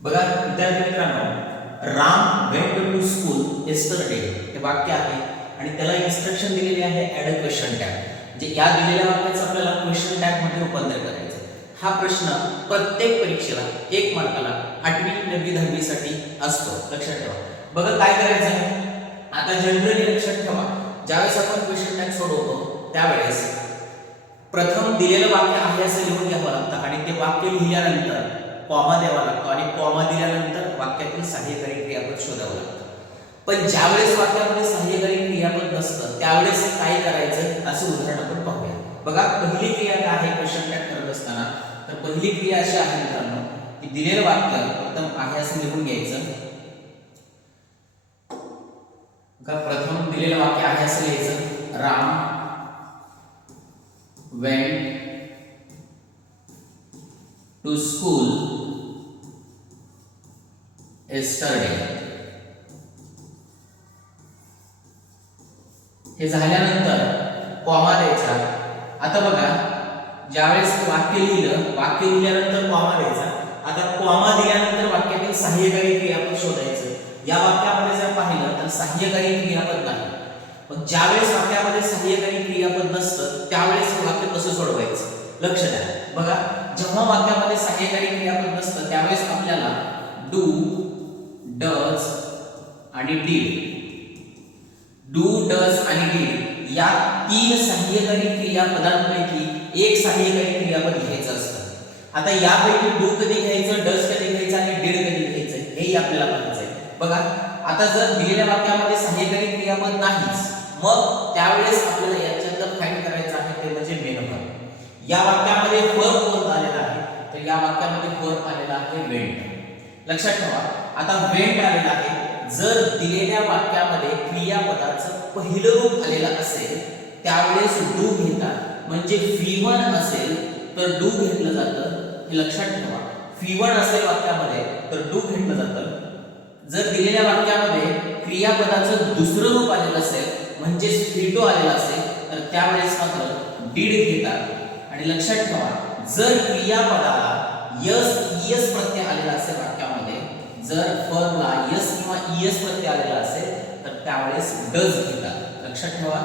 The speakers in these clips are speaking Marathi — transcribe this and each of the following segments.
बघा विद्यार्थी मित्रांनो Ram went to school yesterday हे वाक्य आहे आणि त्याला इन्स्ट्रक्शन दिलेली आहे ॲड अ क्वेश्चन टॅग म्हणजे या दिलेल्या वाक्याचं आपल्याला क्वेश्चन टॅगमध्ये रूपांतर करायचं आहे. हा प्रश्न प्रत्येक परीक्षेला एक मार्काला आठवी नववी दहावीसाठी असतो. लक्षात ठेवा. बघा काय करायचं आहे? आता जनरली लक्षात ठेवा. ज्यावेळेस आपण क्वेश्चन टॅग सोडवतो त्यावेळेस प्रथम दिलेलं वाक्य आहे असं लिहून घ्यावं लागतं आणि ते वाक्य लिहिल्यानंतर कॉमा द्यावा लागतो आणि कॉमा दिल्यानंतर वाक्यातील सहाय्यकारी क्रियापद शोधावं लागतं. पण ज्यावेळेस वाक्यामध्ये सहाय्यकारी क्रियापद नसतं त्यावेळेस काय करायचं असं उदाहरण आपण पाहूया. बघा पहिली क्रिया काय आहे? क्वेश्चन टॅग करत असताना. तर पहिली क्रिया अशी आहे मित्रांनो की दिलेलं वाक्य प्रथम आहे असं लिहून घ्यायचं. प्रथम दिलेलं वाक्य आहे असं लिहायचं. Ram went to school yesterday हे झाल्यानंतर कॉमा द्यायचा. आता बघा ज्यावेळेस वाक्य लिहिलं वाक्य लिहिल्यानंतर कॉमा द्यायचा. आता कॉमा दिल्यानंतर वाक्यातील सहाय्यकारी क्रियापद शोधायचं. या वाक्यामध्ये जर पाहिलं तर सहाय्यकारी क्रियापद नाही. पण ज्यावेळेस वाक्यामध्ये सहाय्यकारी क्रियापद नसतं त्यावेळेस वाक्य कसं सोडवायचं? लक्ष द्या. बघा जेव्हा वाक्यामध्ये सहाय्यकारी क्रियापद नसतं त्यावेळेस आपल्याला डू डज आणि डीड. डू डज आणि डीड या तीन सहाय्यकारी क्रियापदांपैकी एक सहाय्यकारी क्रियापद घ्यायचं असतं. आता यापैकी डू कधी घ्यायचं डज कधी घ्यायचं आणि डीड कधी घ्यायचं हेही आपल्याला बघायचं आहे बघा आता जर दिलेल्या वाक्यामध्ये सहाय्यकारी क्रियापद नाहीच मग त्यावेळेस आपल्याला याच्यातलं फाईंड करायचं आहे ते म्हणजे मेन वर्ब या वाक्यामध्ये वर्ब कोणता आलेला आहे? तर या वाक्यामध्ये वर्ब आलेला आहे वेंट लक्षात ठेवा. आता वेंट आलेला आहे. जर दिलेल्या वाक्यामध्ये क्रियापदाचं पहिलं रूप आलेलं असेल त्यावेळेस डू घेतात. म्हणजे फी वन असेल तर डू घेतलं जातं. हे लक्षात ठेवा. फी वन असेल वाक्यामध्ये तर डू घेतलं जातं. जर दिलेल्या वाक्यामध्ये क्रियापदाचं दुसरं रूप आलेलं असेल म्हणजेच फिटो आलेला असेल तर त्यावेळेस मात्र डीड घेतात. आणि लक्षात ठेवा जर क्रियापदाला यस यस प्रत्यय आलेला असेल वाक्यामध्ये जर फर्मला यस किंवा ईएस प्रत्यय आलेला असेल तर त्यावेळेस डज घेतात. लक्षात ठेवा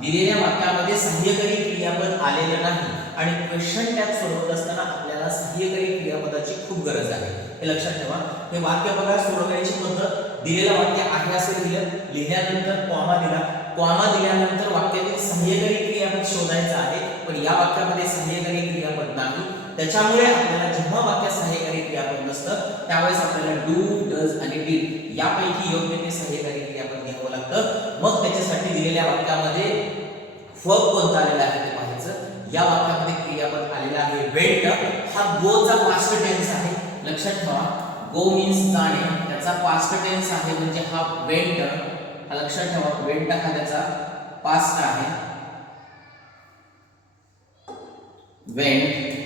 दिलेल्या वाक्यामध्ये सहाय्यकारी क्रियापद आलेलं नाही आणि क्वेश्चन टॅग सोडवत असताना आपल्याला सहाय्यकारी क्रियापदाची खूप गरज आहे. हे लक्षात ठेवा. हे वाक्य बघा सोडवण्याची पद्धत. दिलेलं वाक्य आहे असे लिहिलं. लिहिल्यानंतर कॉमा दिला. कॉमा दिल्यानंतर वाक्यातील सहाय्यकारी क्रियापद शोधायचं आहे पण या वाक्यामध्ये सहाय्यकारी क्रियापद नाही. त्याच्यामुळे आपल्याला जेव्हा वाक्य सहाय्य क्रियापद नसतं त्यावेळेस आपल्याला डू डज आणि डीड यापैकी योग्य ते सहाय्यकारी क्रियापद घ्यावं लागतं. मग त्याच्यासाठी दिलेल्या वाक्यामध्ये फग कोणता आलेला आहे ते पाहायचं. या वाक्यामध्ये क्रियापद आलेला आहे वेंट. हा गोचा पास्ट टेन्स आहे. लक्षात ठेवा. गो मीन्स जाणे. त्याचा पास्ट टेन्स आहे म्हणजे हा वेंट. हा लक्षात ठेवा. वेंट हा त्याचा पास्ट आहे. वेंट.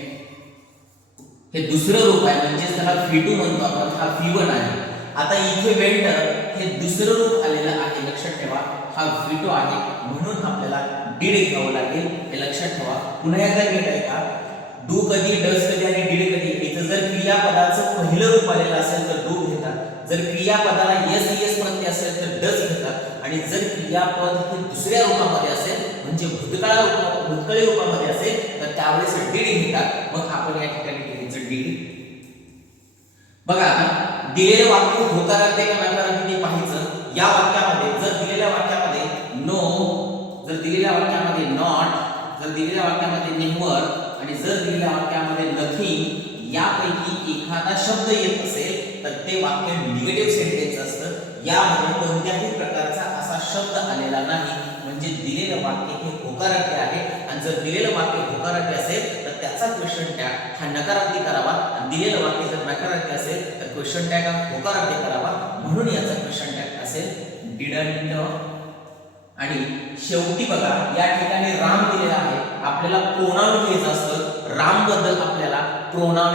हे दुसरं रूप आहे म्हणजेच त्याला फिटू म्हणतो आपण हा फिवन आहे. आता इथे वेंट हे दुसरं रूप आलेलं आहे लक्षात ठेवा. हा फिटो आहे म्हणून आपल्याला डीड घ्यावं लागेल. हे लक्षात ठेवा. पुन्हा एकदा नीट आहे का डू कधी डस कधी आणि डीड कधी इथं जर क्रियापदाचं पहिलं रूप आलेलं असेल तर डू घेतात. जर क्रियापदाला यस यस प्रत्यय असेल तर डस घेतात. आणि जर क्रियापद हे दुसऱ्या रूपामध्ये असेल म्हणजे भूतकाळ रूप भूतकाळी रूपामध्ये असेल तर त्यावेळेस डीड घेतात. मग आपण या ठिकाणी डिग्री बघा आता दिलेलं वाक्य होकारार्थी का नकारार्थी ते पाहायचं. या वाक्यामध्ये जर दिलेल्या वाक्यामध्ये नो जर दिलेल्या वाक्यामध्ये नॉट जर दिलेल्या वाक्यामध्ये नेव्हर आणि जर दिलेल्या वाक्यामध्ये नथिंग यापैकी एखादा शब्द येत असेल तर ते वाक्य निगेटिव्ह सेंटेन्स असतं. यामध्ये कोणत्याही प्रकारचा असा शब्द आलेला नाही. म्हणजे दिलेलं वाक्य हे होकारार्थी आहे. आणि जर दिलेलं वाक्य होकारार्थी असेल क्वेश्चन टॅग हा नकारार्थी करावा. आणि दिलेलं वाक्य जर नकारार्थी असेल तर क्वेश्चन टॅग हा होकारार्थी करावा. म्हणून याचा क्वेश्चन टॅग असेल डिडंट. आणि शेवटी बघा या ठिकाणी राम दिलेला आहे. आपल्याला प्रोनाउन घ्यायचं असतं. रामबद्दल आपल्याला प्रोनाउन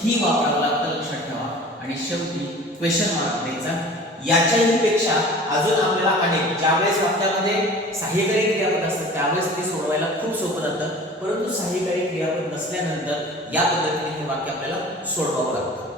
ही वापरावं लागतं. लक्षात ठेवा. आणि शेवटी क्वेश्चन मार्क द्यायचा. याच्याही पेक्षा अजून आपल्याला अनेक ज्यावेळेस वाक्यामध्ये सहाय्यकारी क्रियापद असतात त्यावेळेस ते सोडवायला खूप सोपं जातं. परंतु सहाय्यकारी क्रियापद नसल्यानंतर या पद्धतीने हे वाक्य आपल्याला सोडवावं लागतं.